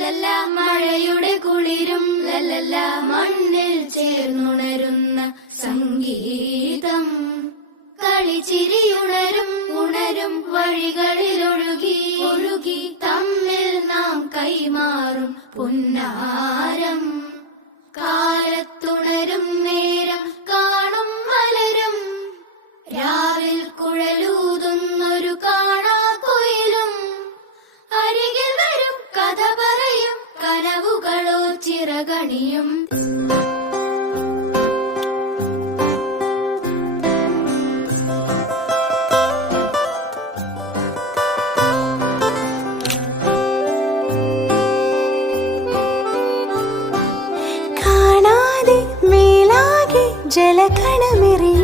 ലല്ലല്ല മഴയുടെ കുളിരും ലല്ലല്ല മണ്ണിൽ ചേർന്നുണരുന്ന സംഗീതം. കളിച്ചിരിയുണരും ഉണരും വഴികളിൽ ഒഴുകി ഒഴുകി തമ്മിൽ നാം കൈമാറും പുന്നാരം. കാലത്തുണരും നേരം കാണും മലരും രാവിൽ കുഴലൂതുന്നൊരു കാണാക്കുയിലും. അരികിൽ വരും കഥ പറയും കനവുകളോ ചിറകണിയും. ജലകണമെറിയ